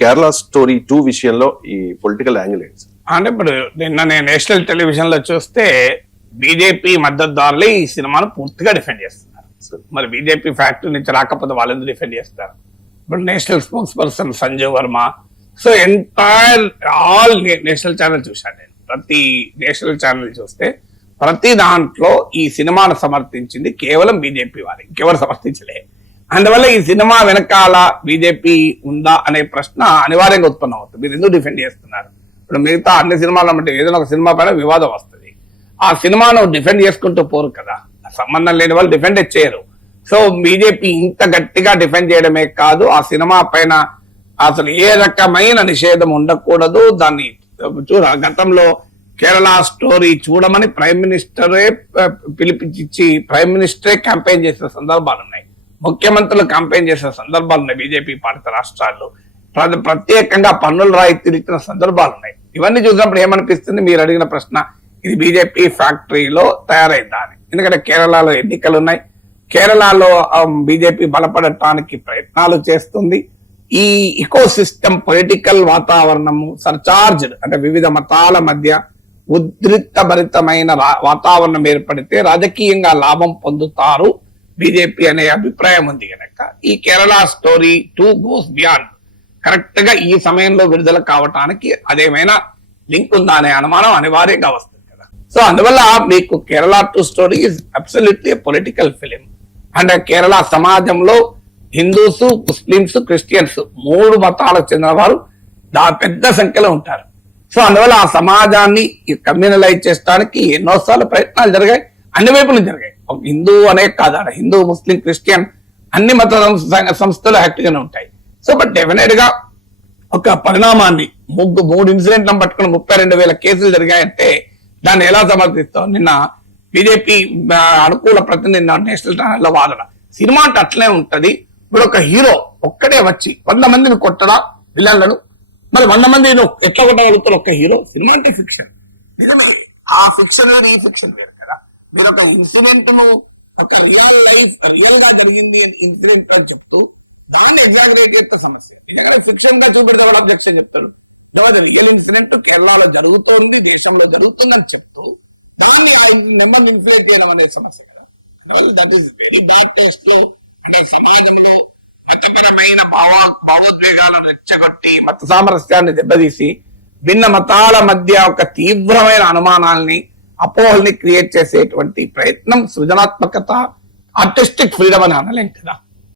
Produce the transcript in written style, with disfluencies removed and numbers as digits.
Kerala story 2 విషయంలో ఈ political angle ఏంటి? అంటే ఇప్పుడు నిన్న నేను నేషనల్ టెలివిజన్ లో చూస్తే బీజేపీ మద్దతుదారులే ఈ సినిమాను పూర్తిగా డిఫెండ్ చేస్తున్నారు. మరి బీజేపీ ఫ్యాక్టరీ నుంచి రాకపోతే వాళ్ళందరూ డిఫెండ్ చేస్తారు. ఇప్పుడు national spokes person Sanjay Varma, so entire all national channel చూశాను నేను. ప్రతి నేషనల్ ఛానల్ చూస్తే ప్రతి దాంట్లో ఈ సినిమాను సమర్థించింది కేవలం బీజేపీ వారి, ఇంకెవరు సమర్థించలే. అందువల్ల ఈ సినిమా వెనకాల బీజేపీ ఉందా అనే ప్రశ్న అనివార్యంగా ఉత్పన్నం అవుతుంది. మీరు ఎందుకు డిఫెండ్ చేస్తున్నారు? ఇప్పుడు మిగతా అన్ని సినిమాలు అంటే ఏదైనా ఒక సినిమా పైన వివాదం వస్తుంది, ఆ సినిమాను డిఫెండ్ చేసుకుంటూ పోరు కదా, సంబంధం లేని వాళ్ళు డిఫెండ్ చేయరు. సో బీజేపీ ఇంత గట్టిగా డిఫెండ్ చేయడమే కాదు, ఆ సినిమా పైన అసలు ఏ రకమైన నిషేధం ఉండకూడదు. దాన్ని గతంలో కేరళ స్టోరీ చూడమని ప్రైమ్ మినిస్టరే పిలిపించి ప్రైమ్ మినిస్టరే క్యాంపెయిన్ చేసిన సందర్భాలు ఉన్నాయి, ముఖ్యమంత్రులు క్యాంపెయిన్ చేసిన సందర్భాలు ఉన్నాయి. బీజేపీ పాలిత రాష్ట్రాల్లో ప్రత్యేకంగా పన్నుల రాయితీలు ఇచ్చిన సందర్భాలు ఉన్నాయి. ఇవన్నీ చూసినప్పుడు ఏమనిపిస్తుంది? మీరు అడిగిన ప్రశ్న, ఇది బీజేపీ ఫ్యాక్టరీలో తయారైందా అని. ఎందుకంటే కేరళలో ఎన్నికలు ఉన్నాయి, కేరళలో బీజేపీ బలపడటానికి ప్రయత్నాలు చేస్తుంది. ఈ ఇకో సిస్టమ్ పొలిటికల్ వాతావరణము సర్చార్జ్డ్, అంటే వివిధ మతాల మధ్య ఉద్రిక్తభరితమైన వాతావరణం ఏర్పడితే రాజకీయంగా లాభం పొందుతారు బీజేపీ అనే అభిప్రాయం ఉంది కనుక ఈ Kerala story 2 goes beyond correct గా ఈ సమయంలో విడుదల కావటానికి అదేమైనా లింక్ ఉందా అనే అనుమానం అనివార్యంగా వస్తుంది కదా. సో అందువల్ల మీకు Kerala 2 story is absolutely political film. And Kerala సమాజంలో హిందూస్, ముస్లింస్, క్రిస్టియన్స్ 3 మతాలకు చెందిన వారు పెద్ద సంఖ్యలో ఉంటారు. సో అందువల్ల ఆ సమాజాన్ని కమ్యూనలైజ్ చేయడానికి ఎన్నోసార్లు ప్రయత్నాలు జరిగాయి, అన్ని వైపులు జరిగాయి. హిందూ అనే కాదు, హిందూ, ముస్లిం, క్రిస్టియన్ అన్ని మత సంస్థలు యాక్టివ్ గానే ఉంటాయి. సో బట్ డెఫినెట్ గా ఒక పరిణామాన్ని 3 ఇన్సిడెంట్లను పట్టుకుని 32,000 కేసులు జరిగాయంటే దాన్ని ఎలా సమర్థిస్తాం? నిన్న బీజేపీ అనుకూల ప్రతినిధి నేషనల్ ఛానల్లో వాదన, సినిమా అంటే అట్లనే ఉంటది. ఇప్పుడు ఒక హీరో ఒక్కడే వచ్చి 100 మందిని కొట్టడా విలన్లను, మరి 100 మంది ఎట్లా కొట్టగలుగుతారు ఒక హీరో? సినిమా అంటే ఫిక్షన్, నిజమే. ఆ ఫిక్షన్ వేరు, ఈ ఫిక్షన్ వేరు కదా. మీరు ఒక ఇన్సిడెంట్ ను ఒక రియల్ గా జరిగింది ఇన్సిడెంట్ అని చెప్తూ దాన్ని ఎగ్జాగరేట్ చేస్తే సమస్య. ఎందుకంటే ఫిక్షన్ గా చూపెడితే కూడా అబ్జెక్షన్ చెప్తారు. రియల్ ఇన్సిడెంట్ కేరళలో జరుగుతోంది, దేశంలో జరుగుతుందని చెప్తూ దాన్ని నెంబర్ ఇన్ఫ్లేట్ చేయడం అనే సమస్య. That is very bad taste. అంటే సమాజంలో మతపరమైన భావోద్వేగాలను రెచ్చగొట్టి మత సామరస్యాన్ని దెబ్బతీసి భిన్న మతాల మధ్య ఒక తీవ్రమైన అనుమానాల్ని, అపోహల్ని క్రియేట్ చేసేటువంటి ప్రయత్నం సృజనాత్మకత, ఆర్టిస్టిక్ ఫ్రీడమ్ అని అనలేం కదా.